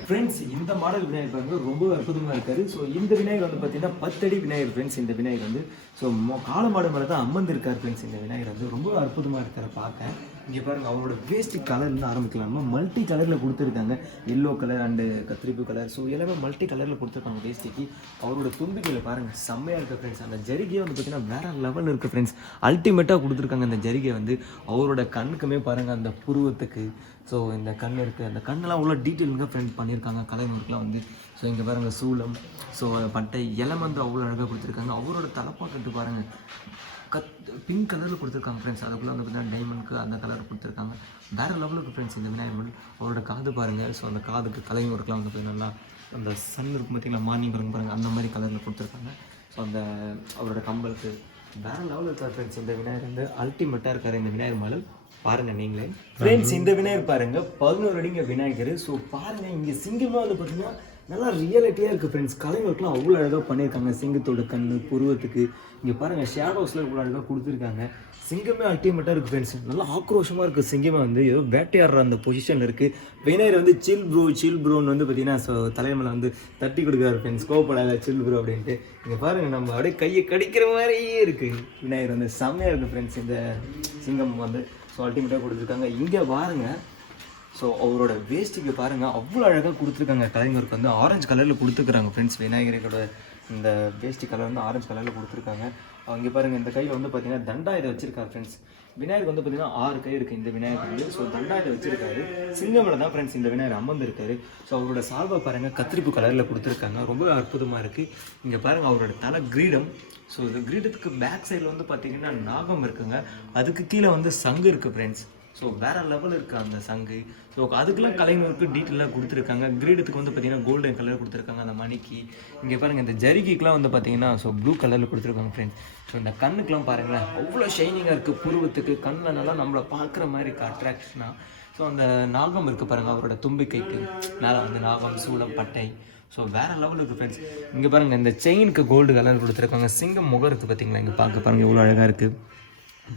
ஃப்ரெண்ட்ஸ் இந்த மாடல் விநாயகர் பாருங்க ரொம்ப அற்புதமாக இருக்காரு. ஸோ இந்த விநாயகர் வந்து பார்த்தீங்கன்னா பத்தடி விநாயகர் ஃப்ரெண்ட்ஸ் இந்த விநாயகர் வந்து ஸோ கால மாடு மேலே தான் அமர்ந்திருக்கார் ஃப்ரெண்ட்ஸ் இந்த விநாயகர் வந்து. ரொம்ப அற்புதமாக இருக்காரு பார்க்க. இங்கே பாருங்க அவரோட வேஸ்ட் கலர்லேருந்து ஆரம்பிக்கலாமா. மல்டி கலரில் கொடுத்துருக்காங்க. எல்லோ கலர் அண்டு கத்திரிப்பு கலர் ஸோ எல்லாமே மல்டி கலரில் கொடுத்துருக்காங்க வேஸ்டிக்கு அவரோட தும்பிக்கையில் பாருங்க செம்மையாக இருக்க ஃப்ரெண்ட்ஸ் அந்த ஜரிகை வந்து பார்த்தீங்கன்னா வேறு லெவலில் இருக்குது ஃப்ரெண்ட்ஸ் அல்டிமேட்டாக கொடுத்துருக்காங்க அந்த ஜரிகை வந்து. அவரோட கண்ணுக்குமே பாருங்கள் அந்த புருவத்துக்கு. ஸோ இந்த கண் இருக்குது அந்த கண்ணெல்லாம் அவ்வளோ டீட்டெயிலுங்க ஃப்ரெண்ட் பண்ணியிருக்காங்க. கலைஞருக்குலாம் வந்து. ஸோ இங்கே பாருங்கள் சூலம் ஸோ பட்டை இலம் வந்து அவ்வளோ அழகாக கொடுத்துருக்காங்க. அவரோட தலைப்பாக்கட்டு பாருங்கள் கத் பிங்க் கலரில் கொடுத்துருக்காங்க ஃப்ரெண்ட்ஸ் அதுக்குள்ளே வந்து பார்த்தீங்கன்னா டைமண்ட்க்கு அந்த கலர் கொடுத்துருக்காங்க. வேறு லெவலுக்கு ஃப்ரெண்ட்ஸ் இந்த விநாயகர் மண்டல் அவரோட காது பாருங்கள் ஸோ அந்த காதுக்கு கலைஞருக்குலாம் வந்து பார்த்தீங்கன்னா நல்லா அந்த சன் இருக்கும் பார்த்தீங்களா மார்னிங் பாருங்க. பாருங்கள் அந்த மாதிரி கலரில் கொடுத்துருக்காங்க. ஸோ அந்த அவரோட கம்பலுக்கு வேறு லெவலில் இருக்கார் ஃப்ரெண்ட்ஸ் இந்த விநாயகர் வந்து அல்டிமேட்டாக இருக்கார். இந்த விநாயகர் மாடல் பாருங்க நீங்களே. ஃப்ரெண்ட்ஸ் இந்த விநாயகர் பாருங்க. பதினோரு அடிங்க விநாயகர். ஸோ பாருங்க இங்கே சிங்கமா வந்து பார்த்தீங்கன்னா நல்லா ரியாலிட்டியாக இருக்குது ஃப்ரெண்ட்ஸ் கலைஞருக்குலாம் அவ்வளோ அழகாக பண்ணியிருக்காங்க. சிங்கத்தோட கண் புருவத்துக்கு. இங்கே பாருங்கள் ஷேடோஸில் இவ்வளோ அழகாக கொடுத்துருக்காங்க. சிங்கமே அல்டிமேட்டாக இருக்குது ஃப்ரெண்ட்ஸ் நல்லா ஆக்ரோஷமாக இருக்குது சிங்கமே வந்து ஏதோ வேட்டையாடுற அந்த பொசிஷனில் இருக்குது விநாயகர் வந்து சில் ப்ரோ சில் ப்ரோன்னு வந்து பார்த்தீங்கன்னா ஸோ தலைமையில் வந்து தட்டி கொடுக்குறாரு ஃப்ரெண்ட்ஸ் கோவப்படாத சில் ப்ரோ அப்படின்ட்டு. இங்கே பாருங்கள் நம்ம அப்படியே கையை கடிக்கிற மாதிரியே இருக்குது விநாயகர் வந்து செம்மையாக இருக்குது ஃப்ரெண்ட்ஸ் இந்த சிங்கம் வந்து. ஸோ அல்டிமேட்டாக கொடுத்துருக்காங்க. இங்கே பாருங்கள் ஸோ அவரோட வேஸ்ட்டுக்கு பாருங்கள் அவ்வளோ அழகாக கொடுத்துருக்காங்க. கலைஞருக்கு வந்து ஆரஞ்சு கலரில் கொடுத்துருக்குறாங்க ஃப்ரெண்ட்ஸ் விநாயகரோட இந்த வேஷ்டி கலர் வந்து ஆரஞ்சு கலரில் கொடுத்துருக்காங்க. அவங்க பாருங்கள் இந்த கையில் வந்து பார்த்தீங்கன்னா தண்டாயுதம் வச்சிருக்காரு ஃப்ரெண்ட்ஸ் விநாயகர் வந்து பார்த்தீங்கன்னா ஆறு கை இருக்குது இந்த விநாயகர் வந்து ஸோ இதை வச்சிருக்காரு. சிங்கமில் தான் ஃப்ரெண்ட்ஸ் இந்த விநாயகர் அமர்ந்திருக்காரு. ஸோ அவரோட சால்வை பாருங்கள் கத்திரிப்பு கலரில் கொடுத்துருக்காங்க. ரொம்ப அற்புதமாக இருக்குது இங்கே பாருங்கள் அவரோட தலை கிரீடம். ஸோ இந்த கிரீடத்துக்கு பேக் சைடில் வந்து பார்த்தீங்கன்னா நாகம் இருக்குங்க. அதுக்கு கீழே வந்து சங்கு இருக்குது ஃப்ரெண்ட்ஸ் ஸோ வேற லெவல் இருக்குது அந்த சங்கு. ஸோ அதுக்கெல்லாம் கலைஞருக்கு டீட்டெயிலாக கொடுத்துருக்காங்க. கிரீடத்துக்கு வந்து பார்த்தீங்கன்னா கோல்டன் கலர் கொடுத்துருக்காங்க. அந்த மணிக்கு. இங்கே பாருங்கள் இந்த ஜரிகிக்கெலாம் வந்து பார்த்தீங்கன்னா ஸோ ப்ளூ கலரில் கொடுத்துருக்காங்க ஃப்ரெண்ட்ஸ் ஸோ இந்த கண்ணுக்கெலாம் பாருங்களேன் அவ்வளோ ஷைனிங்காக இருக்குது புருவத்துக்கு கண்ணில் நல்லா நம்மளை பார்க்குற மாதிரி இருக்குது அட்ராக்ஷனாக ஸோ அந்த நாகம் இருக்குது பாருங்கள் அவரோட தும்பிக்கைக்கு. மேலே வந்து நாகம் சூளம் பட்டை. ஸோ வேற லெவல் இருக்குது ஃப்ரெண்ட்ஸ் இங்கே பாருங்கள் இந்த செயினுக்கு கோல்டு கலர் கொடுத்துருக்காங்க. சிங்கம் முகம் இருக்குது பார்த்தீங்களா இங்கே பார்க்க பாருங்கள் எவ்வளோ அழகாக இருக்குது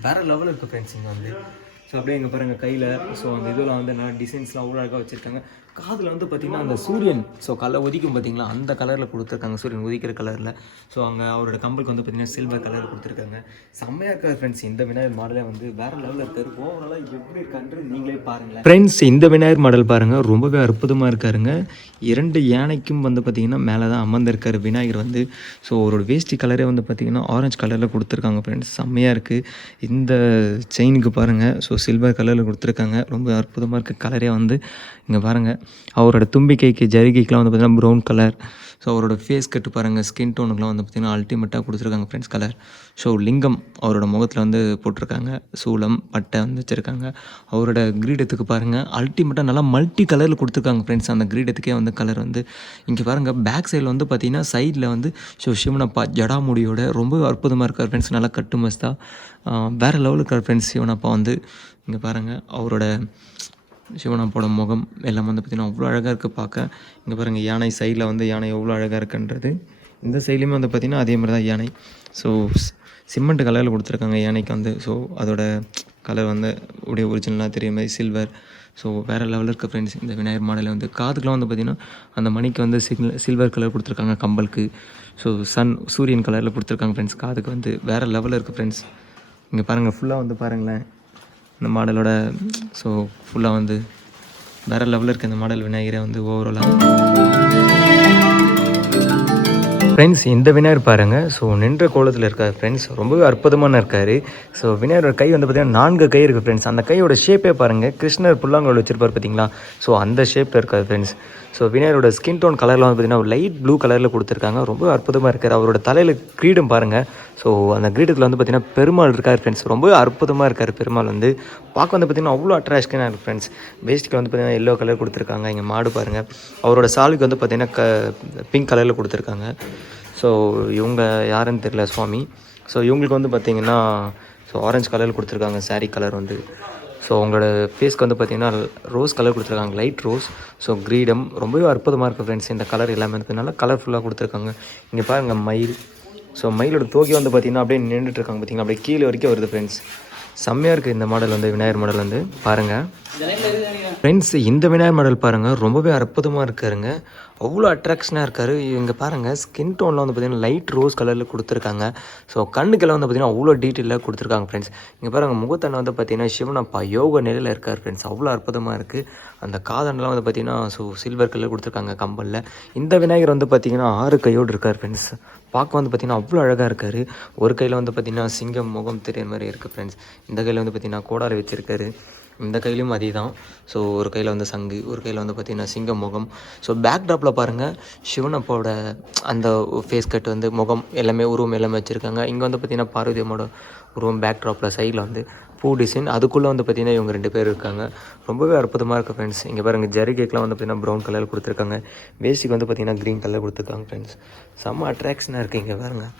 வேற லெவல் இருக்குது ஃப்ரெண்ட்ஸ் இங்கே வந்து. ஸோ அப்படியே இங்கே பாருங்கள் கையில் ஸோ அந்த இதெல்லாம் வந்து நல்லா டிசைன்ஸ்லாம் அவ்வளோ அழகாக வச்சுருக்காங்க. காதில் வந்து பார்த்திங்கன்னா அந்த சூரியன் ஸோ கலை உதிக்கும் பார்த்தீங்களா அந்த கலரில் கொடுத்துருக்காங்க. சூரியன் உதிக்கிற கலரில் ஸோ அங்கே அவரோட கம்பலுக்கு வந்து பார்த்திங்கன்னா சில்வர் கலர் கொடுத்துருக்காங்க. செம்மையாக இருக்காது ஃப்ரெண்ட்ஸ் இந்த விநாயகர் மாடலே வந்து வேறு லெவலில் இருக்காரு ஓவராலாக எப்படி இருக்கான்றது நீங்களே பாருங்களேன். ஃப்ரெண்ட்ஸ் இந்த விநாயகர் மாடல் பாருங்கள் ரொம்பவே அற்புதமாக இருக்காருங்க. இரண்டு யானைக்கும் வந்து பார்த்திங்கன்னா மேலே தான் அமர்ந்திருக்காரு விநாயகர் வந்து. ஸோ அவரோட வேஷ்டி கலரே வந்து பார்த்திங்கன்னா ஆரஞ்சு கலரில் கொடுத்துருக்காங்க ஃப்ரெண்ட்ஸ் செம்மையாக இருக்குது இந்த செயினுக்கு பாருங்கள் ஸோ சில்வர் கலரில் கொடுத்துருக்காங்க. ரொம்ப அற்புதமாக இருக்குது கலரே வந்து இங்கே பாருங்கள் அவரோட தும்பிக்கைக்கு ஜரிகைக்கெலாம் வந்து பார்த்திங்கன்னா ப்ரௌன் கலர் ஸோ அவரோட ஃபேஸ் கட்டு பாருங்கள் ஸ்கின் டோனுக்குலாம் வந்து பார்த்திங்கன்னா அல்டிமேட்டாக கொடுத்துருக்காங்க ஃப்ரெண்ட்ஸ் கலர் ஸோ லிங்கம் அவரோட முகத்தில் வந்து போட்டிருக்காங்க. சூளம் பட்டை வந்து வச்சுருக்காங்க. அவரோட கிரீடத்துக்கு பாருங்கள் அல்டிமேட்டாக நல்லா மல்டி கலரில் கொடுத்துருக்காங்க ஃப்ரெண்ட்ஸ் அந்த கிரீடத்துக்கே வந்து கலர் வந்து இங்கே பாருங்கள் பேக் சைடில் வந்து பார்த்திங்கன்னா சைடில் வந்து ஸோ சிவனப்பா ஜடாமுடியோட ரொம்ப அற்புதமாக இருக்கார் ஃப்ரெண்ட்ஸ் நல்லா கட்டு மஸ்தா வேறு லெவலில் இருக்கார் ஃப்ரெண்ட்ஸ் சிவனப்பா வந்து. இங்கே பாருங்கள் அவரோட சிவனப்போட முகம் எல்லாம் வந்து பார்த்திங்கன்னா அவ்வளோ அழகாக இருக்குது பார்க்க. இங்கே பாருங்கள் யானை சைடில் வந்து யானை எவ்வளோ அழகாக இருக்குன்றது. இந்த சைட்லேயுமே வந்து பார்த்திங்கன்னா அதே மாதிரி தான் யானை. ஸோ சிமெண்ட் கலரில் கொடுத்துருக்காங்க யானைக்கு வந்து. ஸோ அதோட கலர் வந்து உடைய ஒரிஜினலாக தெரியும் மாதிரி சில்வர் ஸோ வேறு லெவலில் இருக்க ஃப்ரெண்ட்ஸ் இந்த விநாயகர் மாடலில் வந்து காதுக்கெலாம் வந்து பார்த்திங்கன்னா அந்த மணிக்கு வந்து சிக்னல் சில்வர் கலர் கொடுத்துருக்காங்க கம்பலுக்கு. ஸோ சன் சூரியன் கலரில் கொடுத்துருக்காங்க ஃப்ரெண்ட்ஸ் காதுக்கு வந்து வேறு லெவலில் இருக்குது ஃப்ரெண்ட்ஸ் இங்கே பாருங்கள் ஃபுல்லாக வந்து பாருங்களேன். இந்த மாடலோட ஸோ ஃபுல்லாக வந்து வேறு லெவலில் இருக்க இந்த மாடல் விநாயகரை வந்து ஓவராலாக ஃப்ரெண்ட்ஸ் இந்த விநாயகர் பாருங்க. ஸோ நின்ற கோலத்தில் இருக்கார் ஃப்ரெண்ட்ஸ் ரொம்பவே அற்புதமான இருக்கார். ஸோ விநாயகரோட கை வந்து பார்த்தீங்கன்னா நான்கு கை இருக்குது ஃப்ரெண்ட்ஸ் அந்த கையோட ஷேப்பே பாருங்கள் கிருஷ்ணர் புல்லாங்கோல் வச்சிருப்பார் பார்த்தீங்களா ஸோ அந்த ஷேப்பில் இருக்கார் ஃப்ரெண்ட்ஸ் ஸோ விநாயகரோட ஸ்கின் டோன் கலரில் வந்து பார்த்தீங்கன்னா லைட் ப்ளூ கலரில் கொடுத்துருக்காங்க. ரொம்ப அற்புதமாக இருக்கார். அவரோட தலையில் கிரீடம் பாருங்கள் ஸோ அந்த கிரீடத்தில் வந்து பார்த்தீங்கன்னா பெருமாள் இருக்கார் ஃப்ரெண்ட்ஸ் ரொம்ப அற்புதமாக இருக்கார் பெருமாள் வந்து. பார்க்க வந்து பார்த்தீங்கன்னா அவ்வளோ அட்ராக்ஷனாக இருக்குது ஃப்ரெண்ட்ஸ் வேஸ்ட்டுக்கு வந்து பார்த்தீங்கன்னா எல்லோ கலர் கொடுத்துருக்காங்க. இங்கே மாடு பாருங்கள் அவரோட சாலுக்கு வந்து பார்த்தீங்கன்னா க பிங்க் கலரில் கொடுத்துருக்காங்க. ஸோ இவங்க யாருன்னு தெரியல சுவாமி. ஸோ இவங்களுக்கு வந்து பார்த்தீங்கன்னா ஸோ ஆரஞ்சு கலரில் கொடுத்துருக்காங்க. saree கலர் வந்து. ஸோ உங்களோட ஃபேஸ்க்கு வந்து பார்த்தீங்கன்னா ரோஸ் கலர் கொடுத்துருக்காங்க லைட் ரோஸ் ஸோ கிரீடம் ரொம்பவே அற்புதமாக இருக்குது ஃப்ரெண்ட்ஸ் இந்த கலர் எல்லாமே இருக்கிறதுனால கலர்ஃபுல்லாக கொடுத்துருக்காங்க. இங்கே பாருங்கள் மயில். ஸோ மயிலோட தோக்கி வந்து பார்த்தீங்கன்னா அப்படியே நின்றுட்டுருக்காங்க இருக்காங்க அப்படியே கீழே வரைக்கும் வருது ஃப்ரெண்ட்ஸ் செம்மையாக இருக்குது இந்த மாடல் வந்து விநாயகர் மாடல் வந்து. பாருங்கள் ஃப்ரெண்ட்ஸ் இந்த விநாயகர் மாடல் பாருங்கள் ரொம்பவே அற்புதமாக இருக்காருங்க அவ்வளோ அட்ராக்ஷனாக இருக்கார். இங்கே பாருங்கள் ஸ்கின் டோனில் வந்து பார்த்தீங்கன்னா லைட் ரோஸ் கலரில் கொடுத்துருக்காங்க. ஸோ கண்ணுக்கெல்லாம் வந்து பார்த்தீங்கன்னா அவ்வளோ டீட்டெயிலாக கொடுத்துருக்காங்க ஃப்ரெண்ட்ஸ் இங்கே பாருங்கள் முகத்தண்ணை வந்து பார்த்தீங்கன்னா சிவனப்பா யோக நிலையில் இருக்கார் ஃப்ரெண்ட்ஸ் அவ்வளோ அற்புதமாக இருக்குது அந்த காதண்டெலாம் வந்து பார்த்தீங்கன்னா ஸோ சில்வர் கலர் கொடுத்துருக்காங்க கம்பலில். இந்த விநாயகர் வந்து பார்த்தீங்கன்னா ஆறு கையோடு இருக்கார் ஃப்ரெண்ட்ஸ் பார்க்க வந்து பார்த்தீங்கன்னா அவ்வளோ அழகாக இருக்கார். ஒரு கையில் வந்து பார்த்தீங்கன்னா சிங்கம் முகம் தெரியுற மாதிரி இருக்குது ஃப்ரெண்ட்ஸ் இந்த கையில் வந்து பார்த்தீங்கன்னா கோடாரி வச்சுருக்காரு. இந்த கையிலையும் அதே தான் ஸோ ஒரு கையில் வந்து சங்கு ஒரு கையில் வந்து பார்த்திங்கன்னா சிங்க முகம் ஸோ பேக் ட்ராப்பில் பாருங்கள் சிவனப்போட அந்த ஃபேஸ் கட் வந்து முகம் எல்லாமே உருவம் எல்லாமே வச்சுருக்காங்க. இங்கே வந்து பார்த்திங்கன்னா பார்வதி அம்மாவோட உருவம் பேக் ட்ராப்பில் சைடில் வந்து பூ டிசைன் அதுக்குள்ளே வந்து பார்த்திங்கன்னா இவங்க ரெண்டு பேர் இருக்காங்க. ரொம்பவே அற்புதமாக இருக்குது ஃப்ரெண்ட்ஸ் இங்கே பாருங்கள் ஜரி கேக்லாம் வந்து பார்த்திங்கன்னா ப்ரௌன் கலர் கொடுத்துருக்காங்க. வேஸ்ட்டுக்கு வந்து பார்த்திங்கன்னா க்ரீன் கலர் கொடுத்துருக்காங்க ஃப்ரெண்ட்ஸ் செம்ம அட்ராக்ஷனாக இருக்குது இங்கே பாருங்கள்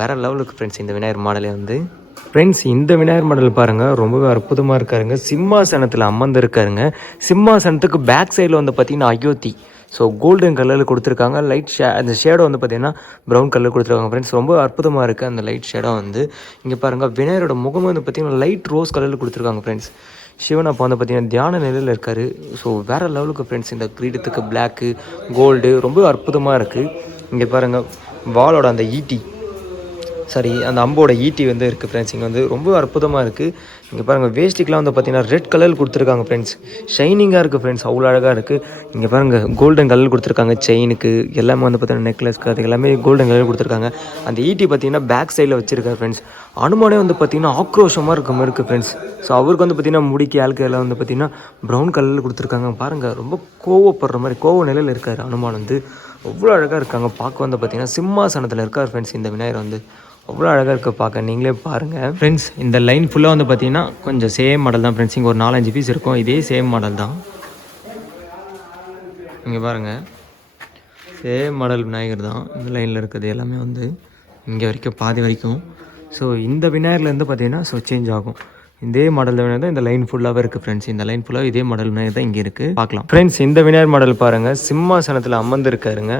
வேறு லெவலுக்கு ஃப்ரெண்ட்ஸ் இந்த விநாயகர் மாடலே வந்து ஃப்ரெண்ட்ஸ் இந்த விநாயகர் மாடல் பாருங்கள் ரொம்பவே அற்புதமாக இருக்காருங்க. சிம்மாசனத்தில் அமர்ந்திருக்காருங்க. சிம்மாசனத்துக்கு பேக் சைடில் வந்து பார்த்திங்கன்னா அயோத்தி. ஸோ கோல்டன் கலரில் கொடுத்துருக்காங்க. லைட் ஷே அந்த ஷேடோ வந்து பார்த்திங்கன்னா ப்ரௌன் கலர் கொடுத்துருக்காங்க. ஃப்ரெண்ட்ஸ் ரொம்ப அற்புதமாக இருக்குது அந்த லைட் ஷேடோ வந்து. இங்கே பாருங்கள் விநாயகரோட முகம் வந்து பார்த்திங்கன்னா லைட் ரோஸ் கலரில் கொடுத்துருக்காங்க ஃப்ரெண்ட்ஸ் சிவன் அப்போ வந்து பார்த்திங்கன்னா தியான நிலையில் இருக்கார். ஸோ வேறு லெவலுக்கு ஃப்ரெண்ட்ஸ் இந்த கிரீடத்துக்கு பிளாக்கு கோல்டு ரொம்ப அற்புதமாக இருக்குது இங்கே பாருங்கள் வாலோட அந்த ஈட்டி. சாரி அந்த அம்போட ஈட்டி வந்து இருக்குது ஃப்ரெண்ட்ஸ் இங்கே வந்து ரொம்ப அற்புதமாக இருக்குது இங்கே பாருங்கள் வேஸ்ட்டுக்கெலாம் வந்து பார்த்தீங்கன்னா ரெட் கலர் கொடுத்துருக்காங்க ஃப்ரெண்ட்ஸ் ஷைனிங்காக இருக்குது ஃப்ரெண்ட்ஸ் அவ்வளோ அழகாக இருக்குது இங்கே பாருங்கள் கோல்டன் கலர் கொடுத்துருக்காங்க செயினுக்கு எல்லாமே வந்து பார்த்தீங்கன்னா நெக்லஸ்க்கு அது எல்லாமே கோல்டன் கலர் கொடுத்துருக்காங்க. அந்த ஈட்டி பார்த்தீங்கன்னா பேக் சைடில் வச்சுருக்காரு ஃப்ரெண்ட்ஸ் அனுமானே வந்து பார்த்தீங்கன்னா ஆக்ரோஷமாக இருக்க மாதிரி இருக்குது ஃப்ரெண்ட்ஸ் ஸோ அவருக்கு வந்து பார்த்தீங்கன்னா முடிக்கு ஆளுக்கு எல்லாம் வந்து பார்த்தீங்கன்னா ப்ரௌன் கலரில் கொடுத்துருக்காங்க. பாருங்கள் ரொம்ப கோவப்படுற மாதிரி கோவ நிலையில் இருக்கார் அனுமான் வந்து. அவ்வளோ அழகாக இருக்காங்க. பார்க்க வந்து பார்த்தீங்கன்னா சிம்மாசனத்தில் இருக்கார் ஃப்ரெண்ட்ஸ் இந்த விநாயகர் வந்து. அவ்வளோ அழகாக இருக்குது பார்க்க. நீங்களே பாருங்கள் ஃப்ரெண்ட்ஸ் இந்த லைன் ஃபுல்லாக வந்து பார்த்தீங்கன்னா கொஞ்சம் சேம் மாடல் தான் ஃப்ரெண்ட்ஸ் இங்கே ஒரு நாலஞ்சு பீஸ் இருக்கும். இதே சேம் மாடல் தான். இங்கே பாருங்கள் சேம் மாடல் விநாயகர் தான். இந்த லைனில் இருக்கிறது எல்லாமே வந்து இங்கே வரைக்கும் பாதி வரைக்கும். ஸோ இந்த விநாயகர்லேருந்து பார்த்தீங்கன்னா ஸோ சேஞ்ச் ஆகும். இதே மாடல் விநாயகர் தான் இந்த லைன் ஃபுல்லாகவே இருக்குது ஃப்ரெண்ட்ஸ் இந்த லைன் ஃபுல்லாக இதே மாடல் விநாயகர் தான் இங்கே இருக்குது பார்க்கலாம். ஃப்ரெண்ட்ஸ் இந்த விநாயகர் மாடல் பாருங்கள் சிம்மாசனத்தில் அமர்ந்துருக்காருங்க.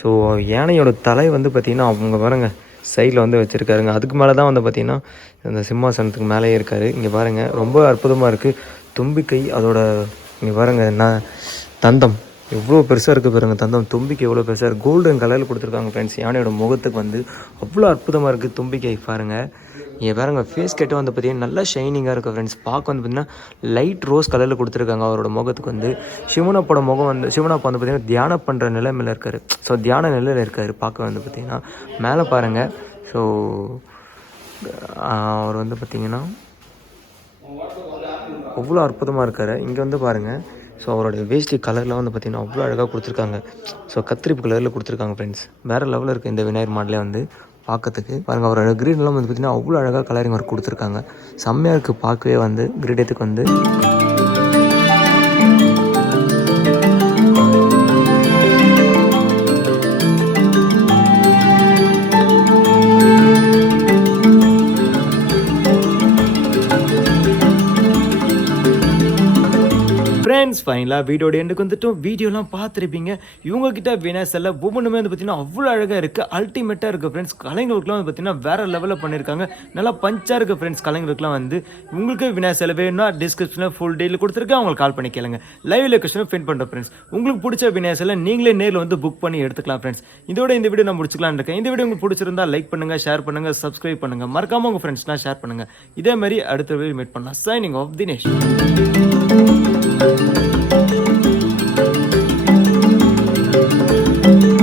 ஸோ யானையோட தலை வந்து பார்த்திங்கன்னா அவங்க பாருங்கள் சைடில் வந்து வச்சுருக்காருங்க. அதுக்கு மேலே தான் வந்து பார்த்திங்கன்னா இந்த சிம்மாசனத்துக்கு மேலேயே இருக்கார். இங்கே பாருங்கள் ரொம்ப அற்புதமாக இருக்குது தும்பிக்கை அதோட இங்கே பாருங்கள் என்ன தந்தம். எவ்வளோ பெருசாக இருக்குது பாருங்கள் தந்தம். தும்பிக்கை எவ்வளோ பெருசாக இருக்குது கோல்டன் கலரில் கொடுத்துருக்காங்க ஃப்ரெண்ட்ஸ் யானையோட முகத்துக்கு வந்து அவ்வளோ அற்புதமாக இருக்குது தும்பிக்கை பாருங்கள் இங்கே பாருங்க ஃபேஸ் கட்டு வந்து பார்த்தீங்கன்னா நல்லா ஷைனிங்காக இருக்குது ஃப்ரெண்ட்ஸ் பார்க்க வந்து பார்த்தீங்கன்னா லைட் ரோஸ் கலரில் கொடுத்துருக்காங்க அவரோட முகத்துக்கு வந்து. சிவனப்போட முகம் வந்து சிவனப்பா வந்து பார்த்தீங்கன்னா தியானம் பண்ணுற நிலைமையில் இருக்கார். ஸோ தியான நிலையில் இருக்கார் பார்க்க வந்து பார்த்தீங்கன்னா மேலே பாருங்கள் ஸோ அவர் வந்து பார்த்தீங்கன்னா அவ்வளோ அற்புதமாக இருக்கார். இங்கே வந்து பாருங்கள் ஸோ அவரோட வேஷ்டி கலர்லாம் வந்து பார்த்திங்கன்னா அவ்வளோ அழகாக கொடுத்துருக்காங்க. ஸோ கத்திரிப்பு கலரில் கொடுத்துருக்காங்க ஃப்ரெண்ட்ஸ் வேறு லெவலில் இருக்குது இந்த விநாயகர் மாடலே வந்து. பார்க்கறதுக்கு. பாருங்கள் அவரோட கிரீன்லாம் வந்து பார்த்திங்கன்னா அவ்வளோ அழகாக கலரிங் ஒர்க் கொடுத்துருக்காங்க. செம்மையாக இருக்குது பார்க்கவே வந்து கிரீடத்துக்கு வந்து. ஃப்ரெண்ட்ஸ் ஃபைனலாக வீடியோட எண்டுக்கு வந்துட்டும். வீடியோலாம் பார்த்துருப்பீங்க. இவங்க கிட்ட வினாசல்ல ஒவ்வொன்றுமே வந்து பார்த்தீங்கன்னா அவ்வளோ அழகாக இருக்குது அல்டிமேட்டாக இருக்குது ஃப்ரெண்ட்ஸ் கலைஞர்களுக்குலாம் வந்து பார்த்தீங்கன்னா வேறு லெவலில் பண்ணியிருக்காங்க நல்லா பஞ்சாக இருக்குது ஃப்ரெண்ட்ஸ் கலைஞர்களுக்குலாம் வந்து உங்களுக்கு வினாசல் வேணும்னா டிஸ்கிரிப்ஷனில் ஃபுல் டீல் கொடுத்துருக்கேன். அவங்களுக்கு கால் பண்ணி கேளுங்க. லைவ் லொக்கேஷனும் ஃபின் பண்ணுறேன் ஃப்ரெண்ட்ஸ் உங்களுக்கு பிடிச்ச வினாசலை நீங்களே நேரில் வந்து புக் பண்ணி எடுத்துக்கலாம் ஃப்ரெண்ட்ஸ் இதோட இந்த வீடியோ நான் முடிச்சுக்கலாம்னு இருக்கேன். இந்த வீடியோ உங்களுக்கு பிடிச்சிருந்தா லைக் பண்ணுங்கள் ஷேர் பண்ணுங்கள் சப்ஸ்கிரைப் பண்ணுங்கள் மறக்காமல் உங்கள் ஃப்ரெண்ட்ஸ்லாம் ஷேர் பண்ணுங்கள் இதே மாதிரி அடுத்த வீடியோ மீட் பண்ணலாம். Signing off Dinesh